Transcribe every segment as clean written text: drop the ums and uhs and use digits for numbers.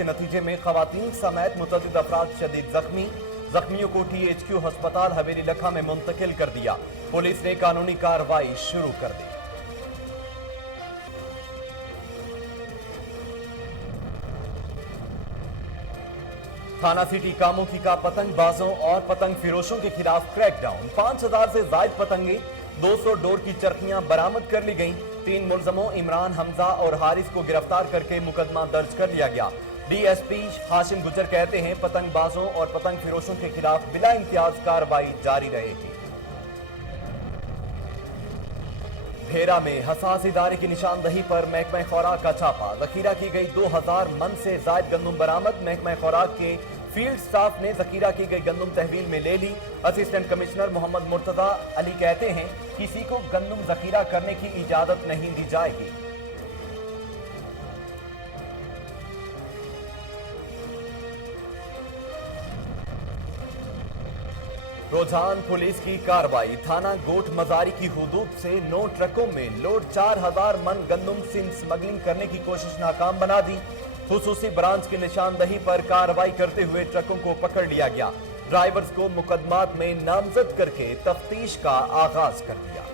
के नतीजे में खवातीन समेत मुतअद्दिद अफराद शदीद जख्मी। जख्मियों को THQ अस्पताल हवेली लखा में मुंतकिल कर दिया। पुलिस ने कानूनी कार्रवाई शुरू कर दी। थाना सिटी कामोकी का पतंगबाजों और पतंग फिरोशों के खिलाफ क्रैकडाउन। 5000 से जायद पतंगे, 200 डोर की चरखियां बरामद कर ली गईं। 3 मुलजमों इमरान, हमजा और हारिस को गिरफ्तार करके मुकदमा दर्ज कर लिया गया। DSP हाशिम गुजर कहते हैं पतंगबाजों और पतंग फिरोशों के खिलाफ बिला इम्तियाज कार्रवाई जारी रहेगी। भेरा में हसास इदारे की निशानदही पर महकमा खुराक का छापा। जखीरा की गई 2000 मन से जायद गंदुम बरामद। महकमा खुराक के फील्ड स्टाफ ने जखीरा की गई गंदुम तहवील में ले ली। असिस्टेंट कमिश्नर मोहम्मद मुर्तजा अली कहते हैं किसी को गंदुम जखीरा करने की इजाजत नहीं दी जाएगी। रोजान पुलिस की कार्रवाई। थाना गोट मजारी की हुदूद से 9 ट्रकों में लोड 4000 मन गंदुम सिंध स्मगलिंग करने की कोशिश नाकाम बना दी। खुसूसी ब्रांच की निशानदही पर कार्रवाई करते हुए ट्रकों को पकड़ लिया गया। ड्राइवर्स को मुकदमात में नामजद करके तफ्तीश का आगाज कर दिया।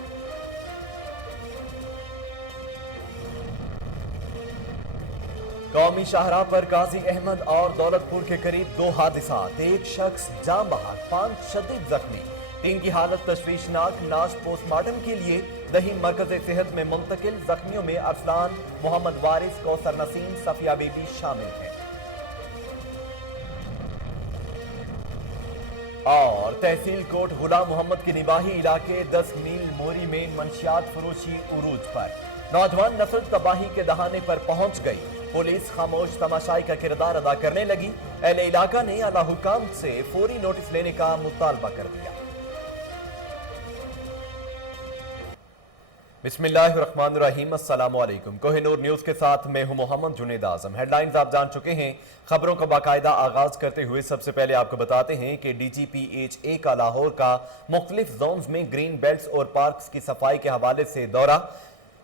कौमी शाहराह पर काजी अहमद और दौलतपुर के करीब 2 हादसात। 1 शख्स जान बहक, 5 शदीद जख्मी। 3 की हालत तशवीशनाक। नाश पोस्टमार्टम के लिए दही मरकज सेहत में मुंतकिल। जख्मियों में अरसलान, मोहम्मद वारिस, कौसर नसीम, सफिया बीबी शामिल हैं। और तहसील कोट गुलाम मोहम्मद के निवाही इलाके 10 मील मोरी में मंशियात फरोशी उरूज पर। नौजवान नस्ल तबाही के दहाने पर पहुंच गई। पुलिस खामोश तमाशाई का किरदार अदा करने लगी। अहले इलाका ने आला हुकाम से फौरी नोटिस लेने का मुतालबा कर दिया। बिस्मिल्लाहिर्रहमानिर्रहीम, अस्सलामु अलैकुम। कोहिनूर न्यूज के साथ मैं हूं मोहम्मद जुनेद आजम। हेडलाइंस आप जान चुके हैं। खबरों का बाकायदा आगाज करते हुए सबसे पहले आपको बताते हैं कि DGPHA का लाहौर का मुख्तलिफ जोन्स में ग्रीन बेल्ट्स और पार्क्स की सफाई के हवाले से दौरा।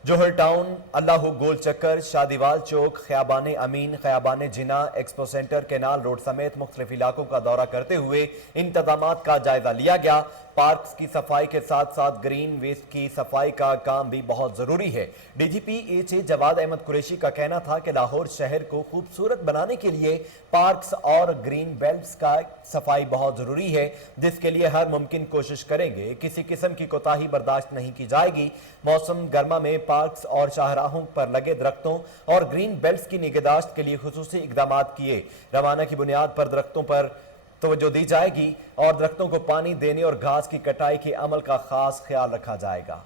जोहर टाउन, अल्लाह गोल चक्कर, शादीवाल चौक, खयाबान अमीन, खयाबान जिना, एक्सपो सेंटर, केनाल रोड समेत मुख्तलिफ इलाकों का दौरा करते हुए इंतजामात का जायजा लिया गया। पार्क्स की सफाई के साथ साथ ग्रीन वेस्ट की सफाई का काम भी बहुत जरूरी है। DGPHA जवाद अहमद कुरैशी का कहना था कि लाहौर शहर को खूबसूरत बनाने के लिए पार्क्स और ग्रीन बेल्ट्स का सफाई बहुत जरूरी है, जिसके लिए हर मुमकिन कोशिश करेंगे। किसी किस्म की कोताही बर्दाश्त नहीं की जाएगी। मौसम गर्मा में पार्क्स और शाहराहों पर लगे दरख्तों और ग्रीन बेल्ट्स की निगहदाश्त के लिए खुसूसी इकदाम किए। रवाना की बुनियाद पर दरख्तों पर तवज्जो दी जाएगी और दरख्तों को पानी देने और घास की कटाई के अमल का खास ख्याल रखा जाएगा।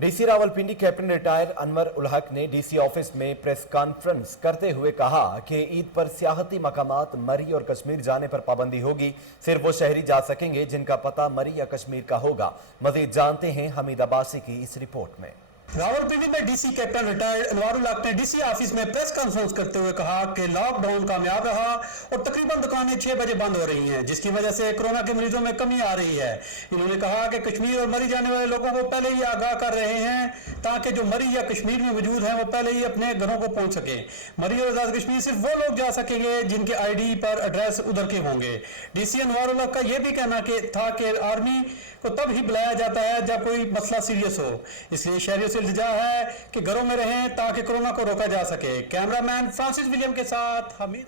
DC Rawalpindi captain retire Anwar ul Haq ने DC ऑफिस में प्रेस कॉन्फ्रेंस करते हुए कहा कि ईद पर सियाहती मकामात मरी और कश्मीर जाने पर पाबंदी होगी। सिर्फ वो शहरी जा सकेंगे जिनका पता मरी या कश्मीर का होगा। मजीद जानते हैं हमीद अब्बासी की इस रिपोर्ट में। रावलपिंडी में DC captain retired Anwar ul Haq ने DC ऑफिस में प्रेस कॉन्फ्रेंस करते हुए कहा कि लॉकडाउन कामयाब रहा और तकरीबन दुकानें 6 बजे बंद हो रही हैं, जिसकी वजह से कोरोना के मरीजों में कमी आ रही है। इन्होंने कहा कि कश्मीर और मरी जाने वाले लोगों को पहले ही आगाह कर रहे हैं ताकि जो मरी या कश्मीर में मौजूद हैं वो पहले ही अपने घरों को पहुंच सके। मरी और आजाद कश्मीर सिर्फ वो लोग जा सकेंगे जिनके ID पर एड्रेस उधर के होंगे। DC अनवर उल हक का यह भी कहना था कि आर्मी को तब ही बुलाया जाता है जब कोई मसला सीरियस हो, इसलिए शहरियों से इल्तिजा है कि घरों में रहें ताकि कोरोना को रोका जा सके। कैमरामैन फ्रांसिस विलियम के साथ हमीद।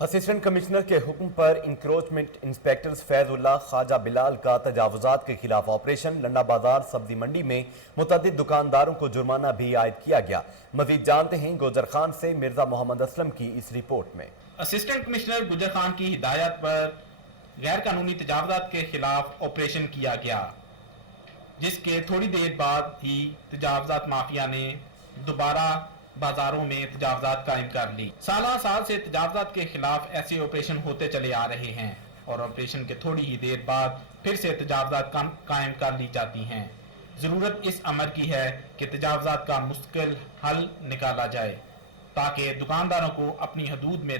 असिस्टेंट कमिश्नर के हुक्म पर इंक्रोचमेंट इंस्पेक्टर्स फैजुल्लाह ख्वाजा बिलाल का तजावुजात के खिलाफ ऑपरेशन। लंडा बाजार सब्जी मंडी में मुतअद्दिद दुकानदारों को जुर्माना भी आयद किया गया। मजीद जानते हैं गुजर खान से मिर्जा मोहम्मद असलम की इस रिपोर्ट में। असिस्टेंट कमिश्नर गुजर खान की हिदायत पर गैर कानूनी तजावुजात के खिलाफ ऑपरेशन किया गया, जिसके थोड़ी देर बाद ही तजावुजात माफिया ने दोबारा बाजारों में तजावुजात कायम कर ली। साल से तजावुजात के खिलाफ ऐसे ऑपरेशन होते चले आ रहे हैं और ऑपरेशन के थोड़ी ही देर बाद फिर से तजावुजात कायम कर ली जाती हैं। जरूरत इस अमर की है कि तजावुजात का मुस्तकिल हल निकाला जाए। تاکہ دکانداروں کو اپنی حدود میں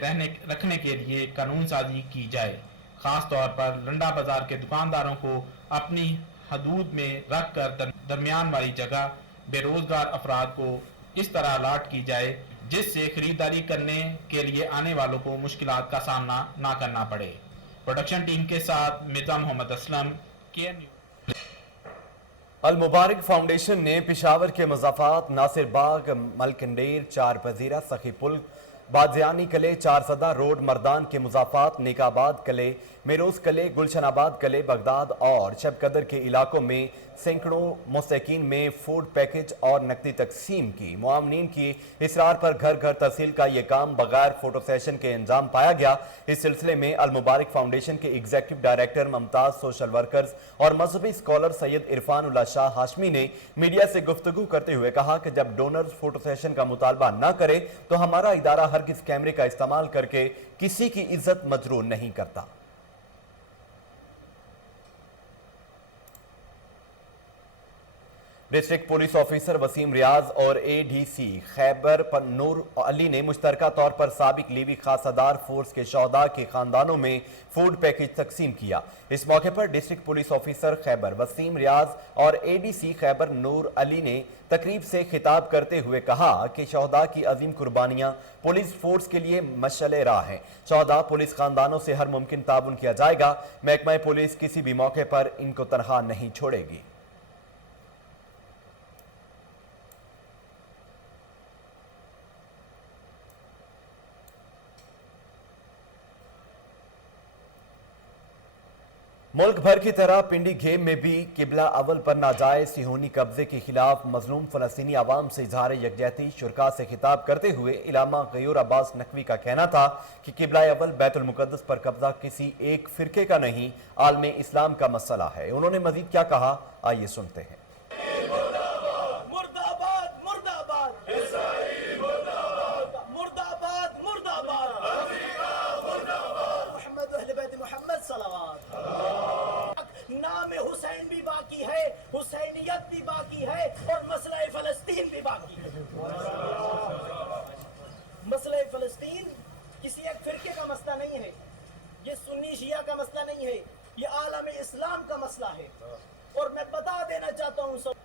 رکھنے کے لیے قانون سازی کی جائے۔ خاص طور پر لنڈا بازار کے دکانداروں کو اپنی حدود میں رکھ کر درمیان والی جگہ بے روزگار افراد کو اس طرح الاٹ کی جائے جس سے خریداری کرنے کے لیے آنے والوں کو مشکلات کا سامنا نہ کرنا پڑے۔ پروڈکشن ٹیم کے ساتھ مرزا محمد اسلم، KN نیوز۔ المبارک فاؤنڈیشن نے پشاور کے مضافات ناصر باغ، ملکنڈیر، چار پذیرہ، سخی پل، بادزیانی کلے، چار صدہ روڈ، مردان کے مضافات، نیک آباد کلے، میروز کلے، گلشن آباد کلے، بغداد اور شب قدر کے علاقوں میں سینکڑوں مستحقین میں فوڈ پیکج اور نقدی تقسیم کی۔ معاونین کی اصرار پر گھر گھر ترسیل کا یہ کام بغیر فوٹو سیشن کے انجام پایا گیا۔ اس سلسلے میں المبارک فاؤنڈیشن کے ایگزیکٹو ڈائریکٹر ممتاز، سوشل ورکرز اور مذہبی اسکالر سید عرفان اللہ شاہ ہاشمی نے میڈیا سے گفتگو کرتے ہوئے کہا کہ جب ڈونرز فوٹو سیشن کا مطالبہ نہ کرے تو ہمارا ادارہ ہرگز کیمرے کا استعمال کر کے کسی کی عزت مجروح نہیں کرتا۔ ڈسٹرکٹ پولیس آفیسر وسیم ریاض اور ADC خیبر پر نور علی نے مشترکہ طور پر سابق لیوی خاصدار فورس کے شہداء کے خاندانوں میں فوڈ پیکج تقسیم کیا۔ اس موقع پر ڈسٹرکٹ پولیس آفیسر خیبر وسیم ریاض اور ADC خیبر نور علی نے تقریب سے خطاب کرتے ہوئے کہا کہ شہداء کی عظیم قربانیاں پولیس فورس کے لیے مشعل راہ ہیں۔ شہداء پولیس خاندانوں سے ہر ممکن تعاون کیا جائے گا۔ محکمہ پولیس کسی بھی موقع پر ان کو تنہا نہیں چھوڑے گی۔ ملک بھر کی طرح پنڈی گھیم میں بھی قبلہ اول پر ناجائز صہیونی قبضے کے خلاف مظلوم فلسطینی عوام سے اظہار یکجہتی شرکاء سے خطاب کرتے ہوئے علامہ غیور عباس نقوی کا کہنا تھا کہ قبلہ اول بیت المقدس پر قبضہ کسی ایک فرقے کا نہیں، عالم اسلام کا مسئلہ ہے۔ انہوں نے مزید کیا کہا، آئیے سنتے ہیں۔ نام حسین بھی باقی ہے، حسینیت بھی باقی ہے اور مسئلہ فلسطین بھی باقی ہے۔ مسئلہ فلسطین کسی ایک فرقے کا مسئلہ نہیں ہے، یہ سنی شیعہ کا مسئلہ نہیں ہے، یہ عالم اسلام کا مسئلہ ہے۔ اور میں بتا دینا چاہتا ہوں سب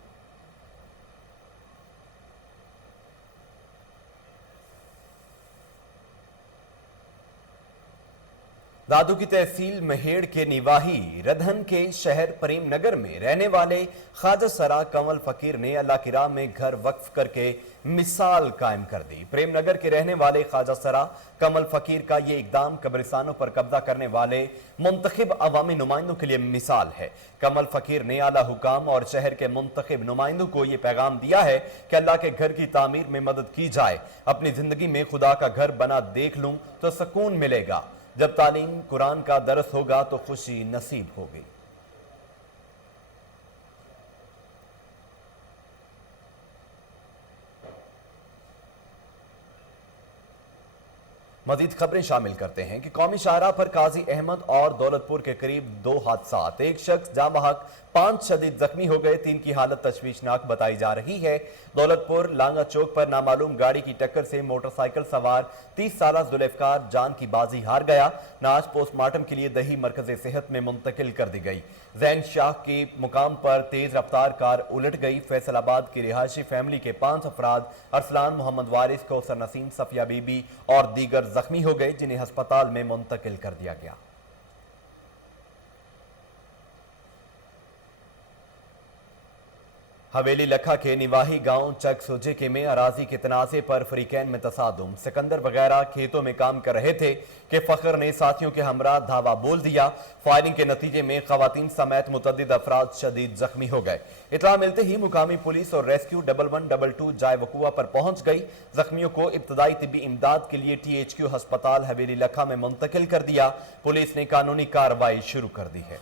دادو کی تحصیل مہیڑ کے نواحی ردھن کے شہر پریم نگر میں رہنے والے خواجہ سرا کنول فقیر نے اللہ کی راہ میں گھر وقف کر کے مثال قائم کر دی۔ پریم نگر کے رہنے والے خواجہ سرا کنول فقیر کا یہ اقدام قبرستانوں پر قبضہ کرنے والے منتخب عوامی نمائندوں کے لیے مثال ہے۔ کنول فقیر نے اعلیٰ حکام اور شہر کے منتخب نمائندوں کو یہ پیغام دیا ہے کہ اللہ کے گھر کی تعمیر میں مدد کی جائے۔ اپنی زندگی میں خدا کا گھر بنا دیکھ لوں تو سکون ملے گا، جب تعلیم قرآن کا درس ہوگا تو خوشی نصیب ہوگی۔ مزید خبریں شامل کرتے ہیں کہ قومی شاہراہ پر قاضی احمد اور دولت پور کے قریب 2 حادثات، ایک شخص جاں بحق، 5 شدید زخمی ہو گئے، 3 کی حالت تشویشناک بتائی جا رہی ہے۔ دولت پور لانگا چوک پر نامعلوم گاڑی کی ٹکر سے موٹر سائیکل سوار 30 سالہ ذوالفقار جان کی بازی ہار گیا۔ نعش پوسٹ مارٹم کے لیے دہی مرکز صحت میں منتقل کر دی گئی۔ زین شاہ کے مقام پر تیز رفتار کار الٹ گئی۔ فیصل آباد کی رہائشی فیملی کے 5 افراد ارسلان محمد وارث، کوثر نسیم، صفیہ بی بی اور دیگر زخمی ہو گئے، جنہیں ہسپتال میں منتقل کر دیا گیا۔ حویلی لکھا کے نواحی گاؤں چک سوجے میں اراضی کے تنازع پر فریقین میں تصادم، سکندر وغیرہ کھیتوں میں کام کر رہے تھے کہ فخر نے ساتھیوں کے ہمراہ دھاوا بول دیا۔ فائرنگ کے نتیجے میں خواتین سمیت متعدد افراد شدید زخمی ہو گئے۔ اطلاع ملتے ہی مقامی پولیس اور ریسکیو 1122 جائے وقوع پر پہنچ گئی۔ زخمیوں کو ابتدائی طبی امداد کے لیے THQ ہسپتال حویلی لکھا میں منتقل کر دیا۔ پولیس نے قانونی کارروائی شروع کر دی ہے۔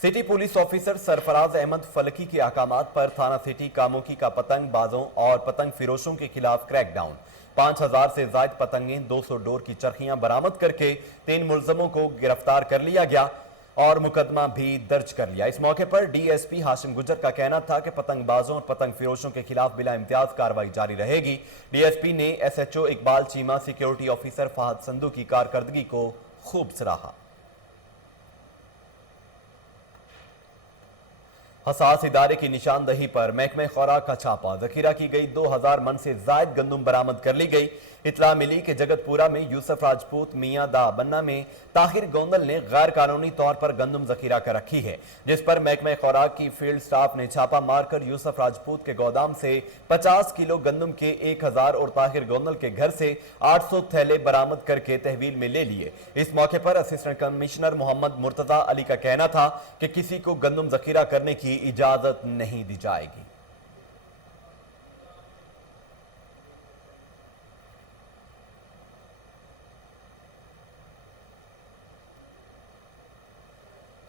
سٹی پولیس آفیسر سرفراز احمد فلکی کے احکامات پر تھانہ سٹی کاموکی کا پتنگ بازوں اور پتنگ فروشوں کے خلاف کریک ڈاؤن۔ 5000 से ज्यादा पतंगें, 200 डोर की चरखियां बरामद करके 3 मुलजमों को गिरफ्तार कर लिया गया और मुकदमा भी दर्ज कर लिया। इस मौके पर डीएसपी हाशिम गुजर का कहना था कि पतंगबाजों और पतंग फिरोशों के खिलाफ बिला इम्तियाज कार्रवाई जारी रहेगी। डीएसपी ने SHO Iqbal Cheema, security officer Fahad Sandhu की कारकर्दगी को खूब सराहा। हसास इदारे की निशानदही पर महकमे खुराक का छापा, जखीरा की गई 2000 मन से जायद गंदुम बरामद कर ली गई। इतला मिली कि जगतपुरा में यूसुफ राजपूत मियां दा बन्ना में ताहिर गोंदल ने गैर कानूनी तौर पर गंदुम जखीरा कर रखी है, जिस पर महकमे खुराक की फील्ड स्टाफ ने छापा मारकर यूसुफ राजपूत के गोदाम से 50 किलो गंदुम के 1000 और ताहिर गोंदल के घर से 800 थैले बरामद करके तहवील में ले लिए। इस मौके पर असिस्टेंट कमिश्नर मोहम्मद मुर्तजा अली का कहना था कि किसी को गंदुम जखीरा करने की इजाजत नहीं दी जाएगी।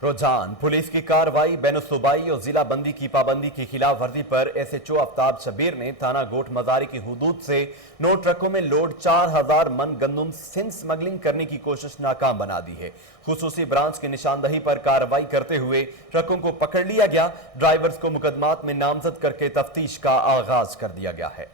रुझान, पुलिस की कार्रवाई, बैनुसूबाई और जिला बंदी की पाबंदी की खिलाफ वर्जी पर एसएचओ आफ्ताब शबीर ने थाना गोठ मजारी की हुदूद से 9 ट्रकों में लोड 4000 मन गंदुम सिंध स्मगलिंग करने की कोशिश नाकाम बना दी है। खुसूसी ब्रांच की निशानदही पर कार्रवाई करते हुए ट्रकों को पकड़ लिया गया। ड्राइवर्स को मुकदमात में नामजद करके तफ्तीश का आगाज कर दिया गया है।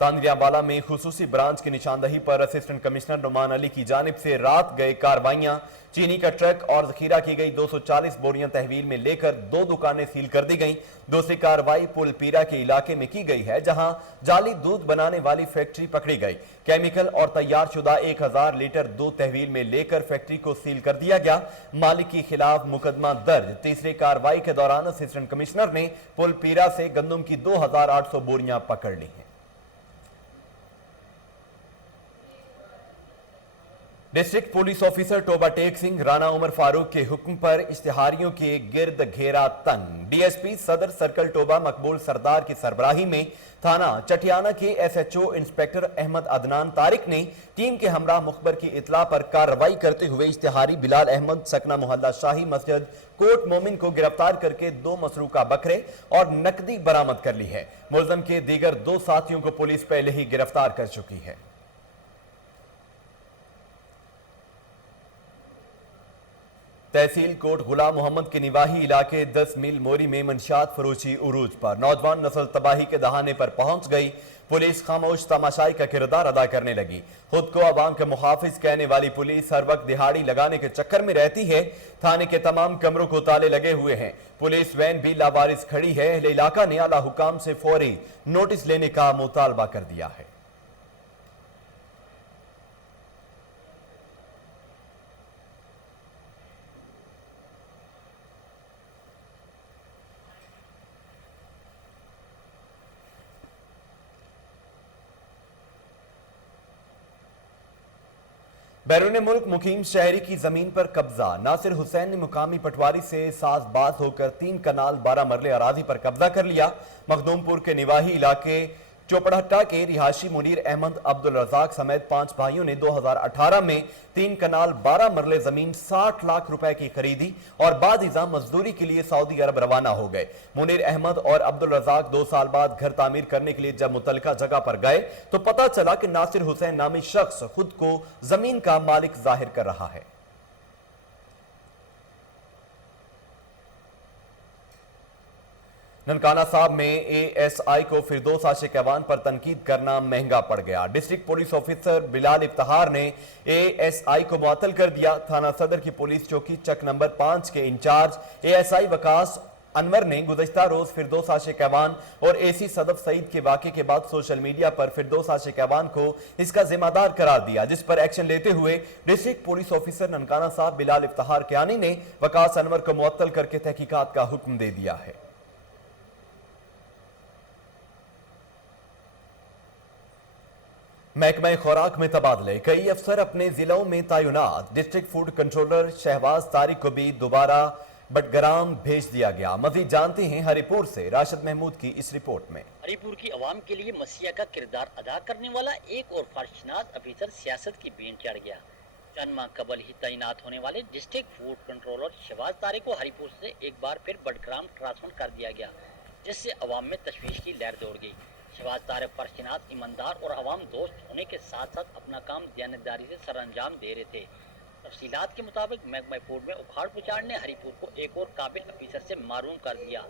तांदियावाला में खुसूसी ब्रांच की निशानदही पर असिस्टेंट कमिश्नर नुमान अली की जानिब से रात गए कार्रवाइयां, चीनी का ट्रक और जखीरा की गई 240 बोरियां तहवील में लेकर 2 दुकानें सील कर दी गईं। दूसरी कार्रवाई पुल पीरा के इलाके में की गई है, जहां जाली दूध बनाने वाली फैक्ट्री पकड़ी गई। केमिकल और तैयार शुदा 1000 लीटर दूध तहवील में लेकर फैक्ट्री को सील कर दिया गया। मालिक के खिलाफ मुकदमा दर्ज। तीसरी कार्रवाई के दौरान असिस्टेंट कमिश्नर ने पुल पीरा से गंदुम की 2800 बोरियां पकड़ ली हैं। District police officer Toba Tek Singh Rana Umar Farooq के हुक्म पर इश्तिहारियों के गिर्द घेरा तंग। डीएसपी सदर सर्कल टोबा मकबूल सरदार की सरबराही में थाना चटियाना के एसएचओ इंस्पेक्टर अहमद अदनान तारिक ने टीम के हमरा मुखबर की इतला पर कार्रवाई करते हुए इश्तिहारी बिलाल अहमद सकना मोहल्ला शाही मस्जिद कोट मोमिन को गिरफ्तार करके 2 मसरूका बकरे और नकदी बरामद कर ली है। मुलजम के दीगर 2 साथियों को पुलिस पहले ही गिरफ्तार कर चुकी है। तहसील कोट गुलाम मोहम्मद के निवाही इलाके 10 मील मोरी में मंशियात फरोशी उरूज पर, नौजवान नस्ल तबाही के दहाने पर पहुंच गई। पुलिस खामोश तमाशाई का किरदार अदा करने लगी। खुद को अवाम के मुहाफिज कहने वाली पुलिस हर वक्त दिहाड़ी लगाने के चक्कर में रहती है। थाने के तमाम कमरों को ताले लगे हुए हैं। पुलिस वैन भी लावारिस खड़ी है। अहले इलाका ने आला हुकाम से फौरी नोटिस लेने का मुतालबा कर दिया है। बैरून मुल्क मुकीम शहरी की जमीन पर कब्जा, नासिर हुसैन ने मुकामी पटवारी से साजबाज होकर 3 कनाल 12 मरले अराजी पर कब्जा कर लिया। मखदूमपुर के निवाही इलाके चोपड़हट्टा के रिहायशी मुनीर अहमद अब्दुल रजाक समेत 5 भाइयों ने 2018 में 3 कनाल 12 मरले जमीन 60 लाख रुपए की खरीदी और बाद इज़ा मजदूरी के लिए सऊदी अरब रवाना हो गए। मुनीर अहमद और अब्दुल रजाक 2 साल बाद घर तामीर करने के लिए जब मुतलका जगह पर गए तो पता चला कि नासिर हुसैन नामी शख्स खुद को जमीन का मालिक जाहिर कर रहा है। ननकाना साहब में एएसआई को फिरदौस आशिक अवान पर तनकीद करना महंगा पड़ गया। District police officer Bilal Iftikhar ने एएसआई को मुअत्तल कर दिया। थाना सदर की पुलिस चौकी चक नंबर 5 के इंचार्ज एएसआई वकास अनवर ने गुज़श्ता रोज फिरदौस आशिक अवान और एसी सदफ सईद के वाक़े के बाद सोशल मीडिया पर फिरदौस आशिक अवान को इसका जिम्मेदार करार दिया, जिस पर एक्शन लेते हुए डिस्ट्रिक्ट पुलिस ऑफिसर ननकाना साहब बिलाल इफ्तिखार कियानी ने वकास अनवर को मुअत्तल करके तहकीकात का हुक्म दे दिया है। महकमा खुराक में तबादले, कई अफसर अपने जिलों में तैनात। District food controller Shahbaz Tariq को भी दोबारा बटग्राम भेज दिया गया। मजीद जानते हैं हरिपुर से राशिद महमूद की इस रिपोर्ट में। हरिपुर की आवाम के लिए मसीहा का किरदार अदा करने वाला एक और फारशनाज अफसर सियासत की बीन चढ़ गया। चंद माह कबल ही तैनात होने वाले district food controller Shahbaz Tariq को हरिपुर से एक बार फिर बटग्राम ट्रांसफर कर दिया गया, जिससे अवाम में तशवीश की लहर दौड़ गई। शहबाज तारिक फर्शनाज ईमानदार और अवाम दोस्त होने के साथ साथ अपना काम दयानतदारी से सरअंजाम दे रहे थे। तफसीलात के मुताबिक महकमा फूड में उखाड़ पुचाड़ ने हरीपुर को एक और काबिल अफीसर से महरूम कर दिया।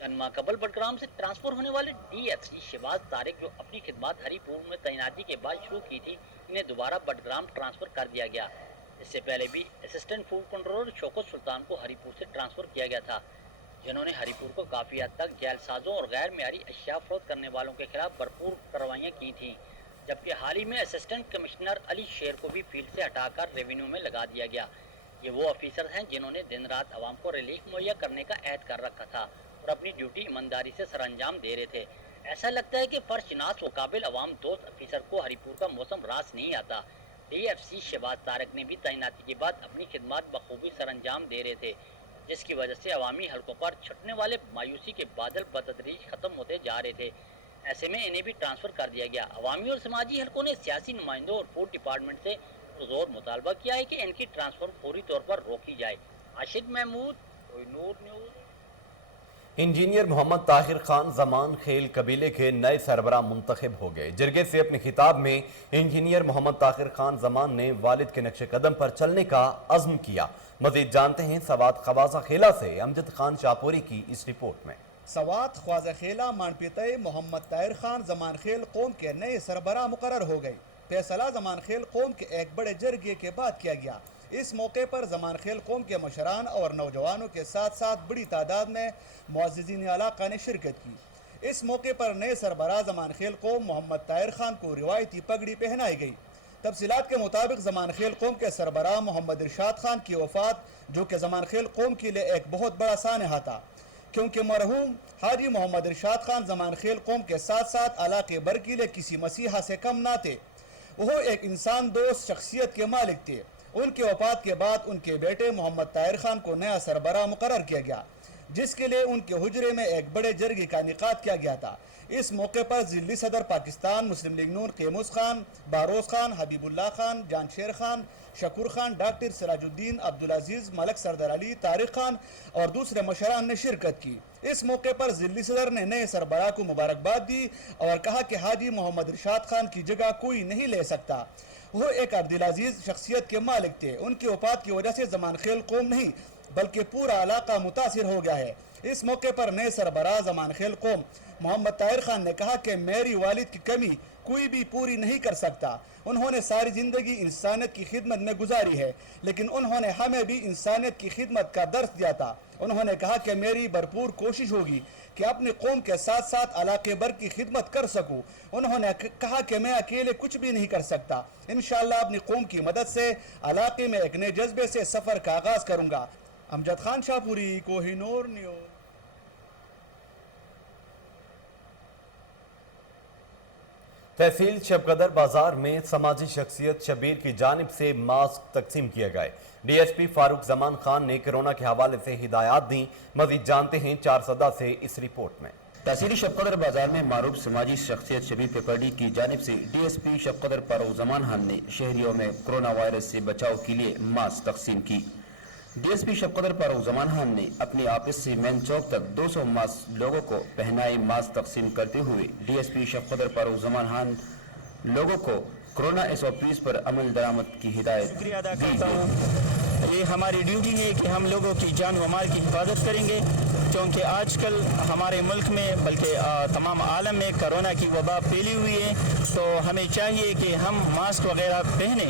चंद माह कबल बडग्राम से ट्रांसफर होने वाले DFC शहबाज तारिक जो अपनी खिदमत हरीपुर में तैनाती के बाद शुरू की थी, इन्हें दोबारा बडग्राम ट्रांसफर कर दिया गया। इससे पहले भी असिस्टेंट फूड कंट्रोलर शौकत सुल्तान को हरीपुर से ट्रांसफर किया गया था, जिन्होंने हरीपुर को काफ़ी हद तक जैलसाजों और गैर मेयारी अशिया फरोख्त करने वालों के खिलाफ भरपूर कार्रवाइयाँ की थीं। जबकि हाल ही में असिस्टेंट कमिश्नर अली शेर को भी फील्ड से हटाकर रेवेन्यू में लगा दिया गया। ये वो ऑफिसर हैं जिन्होंने दिन रात आवाम को रिलीफ मुहैया करने का अहद कर रखा था और अपनी ड्यूटी ईमानदारी से सरअंजाम दे रहे थे। ऐसा लगता है कि फर्शनाज व काबिल अवाम दोस्त अफीसर को हरीपुर का मौसम रास नहीं आता। DFC शहबाज तारिक ने भी तैनाती के बाद अपनी खिदमत बखूबी सरअंजाम दे रहे थे, जिसकी वजह से अवामी हलकों पर छटने वाले मायूसी के बादल बतदरीज खत्म होते जा रहे थे। ऐसे में इन्हें भी ट्रांसफर कर दिया गया। अवामी और समाजी हलकों ने सियासी नुमाइंदों और फूड डिपार्टमेंट से पुरजोर मुतालबा किया है कि इनकी ट्रांसफर फौरी तौर पर रोकी जाए। आशिद महमूद, कोहिनूर न्यूज़। इंजीनियर मोहम्मद ताहिर खान जमान खेल कबीले के नए सरबराह मुंतखब हो गए। जरगे से अपने खिताब में इंजीनियर मोहम्मद ताहिर खान जमान ने वालिद के नक्शे कदम पर चलने का अज़्म किया। मजीद जानते हैं सवात ख्वाजा खेला से अमजद खान शाहपुरी की इस रिपोर्ट में। सवात ख्वाजा खेला मानपीते मोहम्मद ताहिर खान जमान खेल कौम के नए सरबराह मुकर्रर हो गए। फैसला जमान खेल कौम के एक बड़े जरगे के बाद किया गया। इस मौके पर जमान खेल कौम के मशरान और नौजवानों के साथ साथ बड़ी तादाद में मुअज़्ज़िज़ीन इलाक़ा ने शिरकत की। इस मौके पर नए सरबराह जमान खेल कौम मोहम्मद ताहिर खान को रिवायती पगड़ी पहनाई गई। तफसीलात के मुताबिक जमान खेल कौम के सरबराह मोहम्मद इरशाद खान की वफ़ात, जो कि जमान खेल कौम के लिए एक बहुत बड़ा सानहा था, क्योंकि मरहूम हाजी मोहम्मद इरशाद खान जमान खेल कौम के साथ साथ इलाके भर के लिए किसी मसीहा से कम ना थे। वो एक इंसान दोस्त शख्सियत के मालिक थे। उनके वफ़ात के बाद उनके बेटे मोहम्मद ताहिर खान को नया सरबराह मुकर्रर किया गया, जिसके लिए उनके हुजरे में एक बड़े जरगे का इनेकाद किया गया था। इस मौके पर ज़िल्ली सदर पाकिस्तान मुस्लिम लीग नून क़ैमूस खान, बारोज़ खान, हबीबुल्लाह खान, जानशेर खान, शकूर खान, डॉक्टर सिराजुद्दीन, अब्दुल अजीज़, मलक सरदार अली, तारिक खान और दूसरे मशरान ने शिरकत की। इस मौके पर ज़िल्ली सदर ने नए सरबराह को मुबारकबाद दी और कहा कि हाजी मोहम्मद इरशाद खान की जगह कोई नहीं ले सकता। वो एक अब्दुल अजीज़ शख्सियत के मालिक थे। उनकी वफ़ात की वजह से जमान खेल कौम नहीं बल्कि पूरा इलाका मुतासिर हो गया है। इस मौके पर नए सरबराह जमान खेल कौम मोहम्मद ताहिर खान ने कहा कि मेरी वालिद की कमी कोई भी पूरी नहीं कर सकता। उन्होंने सारी ज़िंदगी इंसानियत की खिदमत में गुजारी है, लेकिन उन्होंने हमें भी इंसानियत की खिदमत का दर्स दिया था। उन्होंने कहा कि मेरी भरपूर कोशिश होगी कि अपनी कौम के साथ साथ इलाके भर की खिदमत कर सकूं। उन्होंने कहा कि मैं अकेले कुछ भी नहीं कर सकता। इंशाअल्लाह अपनी कौम की मदद से इलाके में एक नए जज्बे से सफ़र का आगाज़ करूँगा। अमजद खान शाहपुरी, कोहिनूर न्यूज़। तहसील शबकदर बाजार में समाजी शख्सियत शबीर की जानिब से मास्क तकसीम किए गए। DSP फारूक जमान खान ने कोरोना के हवाले से हिदायत दी। मजीद जानते हैं 4 सदा से इस रिपोर्ट में। तहसील शबकदर बाजार में मारूफ समाजी शख्सियत शबीर पेपरडी की जानिब से DSP शबकदर फारूक जमान खान ने शहरियों में कोरोना वायरस से बचाव के लिए मास्क तकसीम की। DSP शबकदर फारूक जमान खान ने अपनी ऑफिस से मेन चौक तक 200 मास्क लोगों को पहनाए। मास्क तकसीम करते हुए DSP शबकदर फारूक जमान खान लोगों को कोरोना SOPs पर अमल दरामद की हिदायत शुक्रिया अदा करता हूँ। ये हमारी ड्यूटी है कि हम लोगों की जान व माल की हिफाजत करेंगे, क्योंकि आजकल हमारे मुल्क में बल्कि तमाम आलम में कोरोना की वबा फैली हुई है। तो हमें चाहिए कि हम मास्क वगैरह पहने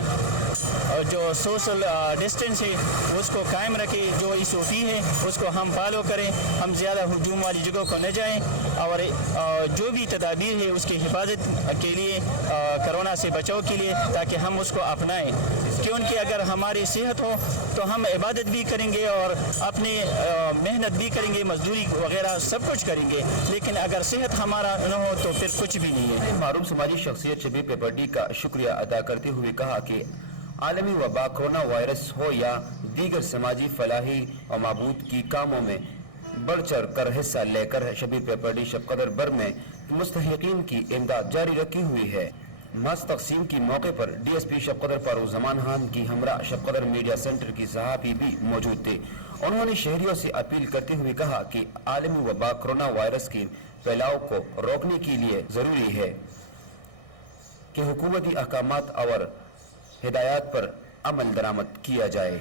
और जो सोशल डिस्टेंस है उसको कायम रखें, जो SOP है उसको हम फॉलो करें, हम ज़्यादा हुजूम वाली जगहों को न जाएं और जो भी तदाबीर है उसकी हिफाजत के लिए, कोरोना से बचाव के लिए, ताकि हम उसको अपनाएं। क्योंकि अगर हमारी सेहत हो तो हम इबादत भी करेंगे और अपनी मेहनत भी करेंगे, मजदूरी वगैरह सब कुछ करेंगे, लेकिन अगर सेहत हमारा न हो तो फिर कुछ भी नहीं है। मारूफ समाजी शख्सियत शबीर पेपरडी का शुक्रिया अदा करते हुए कहा कि आलमी वबा कोरोना वायरस हो या दीगर समाजी फलाही और मबूद की कामों में बढ़ चढ़ कर हिस्सा लेकर शबीर पेपरडी शबकदर बर में मुस्तहिकीन की इमदाद जारी रखी हुई है। मास्क तकसीम की मौके पर DSP शबकदर फारूक जमान खान की हमरा शबकदर मीडिया सेंटर की सहाफ़ी भी मौजूद थे। उन्होंने शहरियों से अपील करते हुए कहा कि आलमी वबा कोरोना वायरस के फैलाव को रोकने के लिए जरूरी है कि हुकूमती अहकामात और हिदायत पर अमल दरामद किया जाए।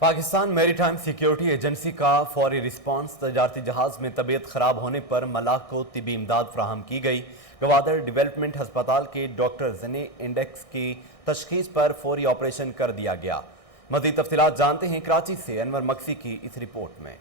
पाकिस्तान मैरीटाइम सिक्योरिटी एजेंसी का फौरी रिस्पांस तजारती जहाज में तबीयत खराब होने पर मलाक को तिबी इमदाद फ्राहम की गई। गवादर डेवलपमेंट हस्पताल के डॉक्टर जने इंडेक्स की तशखीस पर फौरी ऑपरेशन कर दिया गया। मज़ीद तफसीलात जानते हैं कराची से अनवर मक्सी की इस रिपोर्ट में।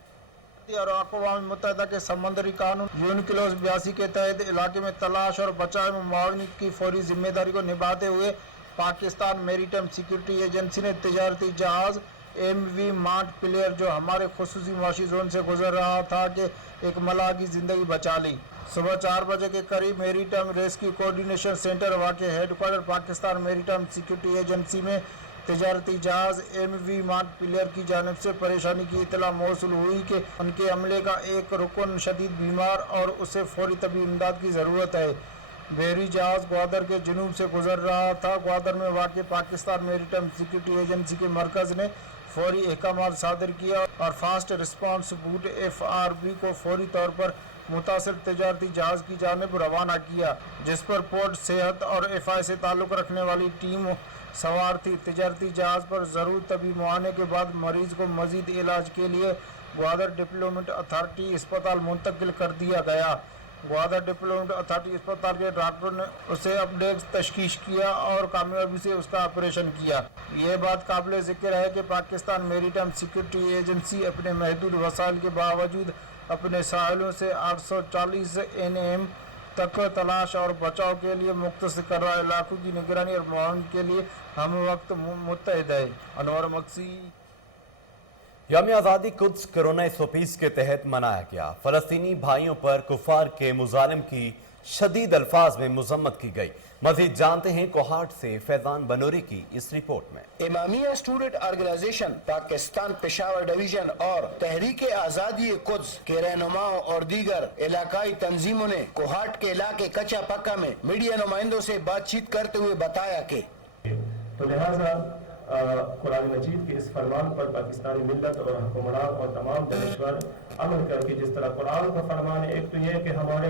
और अक़वाम मुत्तहिदा के समंदरी कानून यूनिक्लोज 82 के तहत इलाके में तलाश और बचाव में मुआवनत की फौरी जिम्मेदारी को निभाते हुए पाकिस्तान मैरीटाइम सिक्योरिटी एजेंसी ने तजारती जहाज MV मांट प्लेयर जो हमारे खुसूसी माशी जोन से गुजर रहा था कि एक मलाह की ज़िंदगी बचा ली। सुबह 4 बजे के करीब मैरीटाइम रेस्क्यू कोऑर्डिनेशन सेंटर वाक़ headquarter Pakistan maritime security agency में तजारती जहाज MV मांट प्लेयर की जानिब से परेशानी की इतला मौसूल हुई कि उनके अमले का एक रुकन शदीद बीमार और उसे फौरी तबी इमदाद की ज़रूरत है। बहरी जहाज ग्वादर के जनूब से गुजर रहा था। ग्वादर में वाक़ पाकिस्तान मैरीटाइम सिक्योरिटी एजेंसी के मरकज़ ने फौरी अहकामात सादर किया और फास्ट रिस्पांस बूट FRB को फौरी तौर पर मुतासिर तजारती जहाज की जानिब रवाना किया, जिस पर पोर्ट सेहत और FI से ताल्लुक़ रखने वाली टीम सवार थी। तजारती जहाज पर ज़रूर तबी मुआने के बाद मरीज़ को मज़ीद इलाज के लिए ग्वादर डेवलपमेंट अथॉरिटी अस्पताल मुंतकिल कर दिया गया। ग्वादर डेवलपमेंट अथॉरिटी अस्पताल के डॉक्टरों ने उसे अपडेट तशखीस किया और कामयाबी से उसका ऑपरेशन किया। ये बात काबिल ज़िक्र है कि पाकिस्तान मैरीटाइम सिक्योरिटी एजेंसी अपने महदूद वसाइल के बावजूद अपने साहिलों से 840 NM तक तलाश और बचाव के लिए मुख्तस कर रहा इलाकों की निगरानी और मुआवनत के लिए हम वक्त मुत्तहिद है। अनवर मक्सी। यौम आज़ादी कुद्स कोरोना SOPs के तहत मनाया गया। फ़लस्तीनी भाइयों पर कुफार के मुजालिम की शदीद अल्फाज में मज़म्मत की गई। मज़ीद जानते हैं कोहाट से फैज़ान बनूरी की इस रिपोर्ट में। Imamia student organization Pakistan Peshawar division और तहरीक आज़ादी कुद्स के रहनुमाओं और दीगर इलाकाई तंजीमों ने कोहाट के इलाके कच्चा पक्का में मीडिया नुमाइंदों से बातचीत करते हुए बताया कि तो लिहाजा कुरान मजीद के इस फरमान पर पाकिस्तानी मिल्लत और हुक्मरान और तमाम दानिशवर अमल करके, जिस तरह कुरान का फरमान है, एक तो ये कि हमारे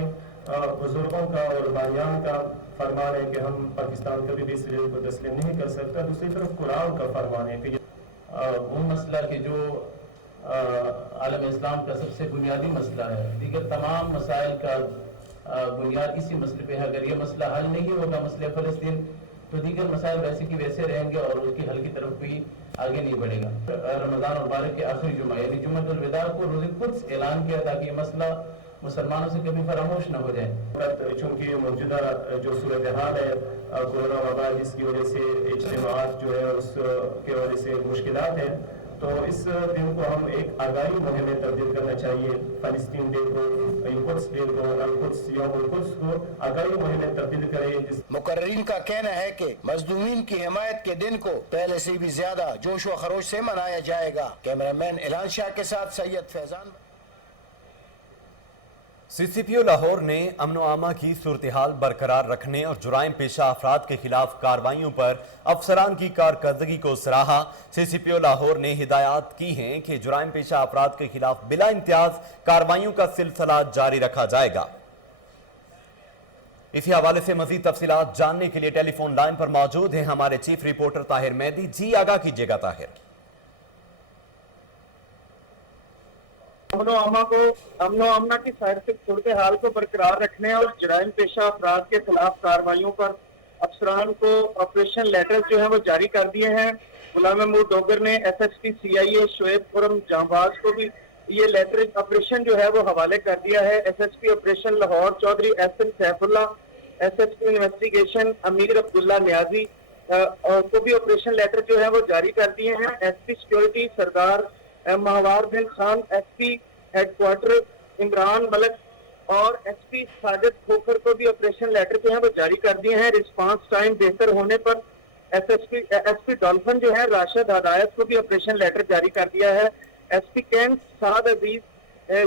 बुजुर्गों का और बानियान का फरमान है कि हम पाकिस्तान कभी भी इसराइल को तस्लीम नहीं कर सकता। दूसरी तरफ कुरान का फरमान है कि वो मसला कि जो आलम इस्लाम का सबसे बुनियादी मसला है, दीगर तमाम मसाइल का बुनियाद इसी मसले पे है। अगर ये मसला हल नहीं होगा, मसले फ़लस्तीन, तो दीगर मसाइल वैसे की वैसे रहेंगे और उसकी हल की तरफ भी आगे नहीं बढ़ेगा। रमज़ान मुबारक के आखिरी जुमा यानी जुम्मतुल विदा को रोज़े कुद्स ऐलान किया ताकि ये मसला मुसलमानों से कभी फरामोश न हो जाए। चूँकि मौजूदा जो सूरत हाल है कोरोना वबा जिसकी वजह से इज्तिमात जो है उसके वजह से मुश्किलात हैं, तो इस दिन को हम एक आगाही मुहिम में तब्दील करना चाहिए। फ़लस्तीन डे को, कुद्स डे को, कुद्स यौम कुद्स को आगाही मुहिम में तब्दील करें। मुकर्रिरीन का कहना है कि मजलूमीन की हिमायत के दिन को पहले से भी ज्यादा जोश व खरोश से मनाया जाएगा। कैमरामैन इलान शाह के साथ सैयद फैजान। CCPO लाहौर ने अमन व आमा की सूरत हाल बरकरार रखने और जुराइम पेशा अफराद के खिलाफ कार्रवाइयों पर अफसरान की कारकर्दगी को सराहा। CCPO लाहौर ने हिदायत की हैं कि जुराइम पेशा अफराद के खिलाफ बिला इम्तियाज कार्रवाइयों का सिलसिला जारी रखा जाएगा। इसी हवाले से मजीद तफसीलात जानने के लिए टेलीफोन लाइन पर मौजूद हैं हमारे चीफ रिपोर्टर ताहिर मेहदी। जी आगाह कीजिएगा ताहिर। अमनो आमना की सूरत हाल को बरकरार रखने और जराइम पेशा अफराद के खिलाफ कार्रवाइयों पर अफसरान को ऑपरेशन लेटर जो है वो जारी कर दिए हैं। गुलाम महमूद डोगर ने SSP CIA शोएब खुरम जांबाज को भी ये लेटर ऑपरेशन जो है वो हवाले कर दिया है। SSP operation Lahore Chaudhry SN Saifullah, SSP investigation Amir Abdullah Niazi को भी ऑपरेशन लेटर जो है वो जारी कर दिए हैं। SP सिक्योरिटी सरदार महवार बिन खान, SP हेडक्वार्टर इमरान मलक और SP साजिद खोखर को भी ऑपरेशन लेटर जो है वो जारी कर दिए हैं। रिस्पांस टाइम बेहतर होने पर SP डॉल्फिन जो है राशिद हदायत को भी ऑपरेशन लेटर जारी कर दिया है। SP कैंट साद अजीज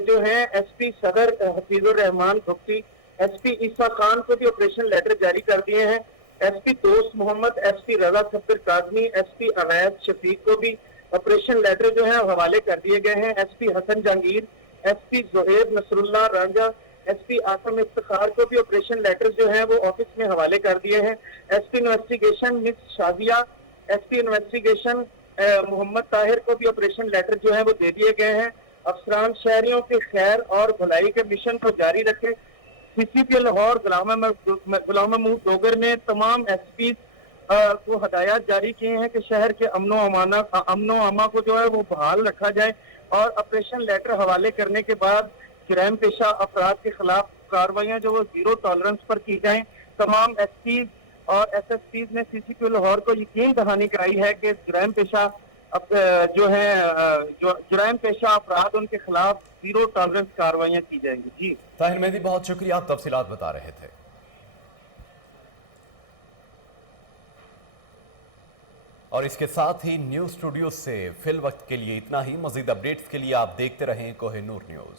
जो है, SP सदर हफीजुर रहमान भुक्ती, SP ईसा खान को भी ऑपरेशन लेटर जारी कर दिए हैं। SP दोस्त मोहम्मद, SP रजा सब्बिर काजमी, SP अनैत शफीक को भी ऑपरेशन लेटर जो है हवाले कर दिए गए हैं। SP Hassan Jahangir, SP Zohaib Nasrullah Ranjha, SP Asim Iftikhar को भी ऑपरेशन लेटर जो है वो ऑफिस में हवाले कर दिए हैं। SP investigation miss Shazia, SP investigation Mohammad Tahir को भी ऑपरेशन लेटर जो है वो दे दिए गए हैं। अफसरान शहरियों के खैर और भलाई के मिशन को जारी रखें। CCP लाहौर गुलाम महमूद डोगर ने तमाम SP को हदायत जारी किए हैं कि शहर के अमनो अमा को जो है वो बहाल रखा जाए और ऑपरेशन लेटर हवाले करने के बाद जराइम पेशा अफराद के खिलाफ कार्रवाइयाँ जो वो जीरो टॉलरेंस पर की जाएं। तमाम SPs और SSPs ने CCP लाहौर को यकीन दहानी कराई है कि जराइम पेशा जराइम पेशा अफराद उनके खिलाफ जीरो टॉलरेंस कार्रवाइयाँ की जाएंगी। जी ताहिर मेहदी, बहुत शुक्रिया, आप तफसीलात बता रहे थे। और इसके साथ ही न्यूज स्टूडियो से फिल वक्त के लिए इतना ही। मजीद अपडेट्स के लिए आप देखते रहें कोहिनूर न्यूज।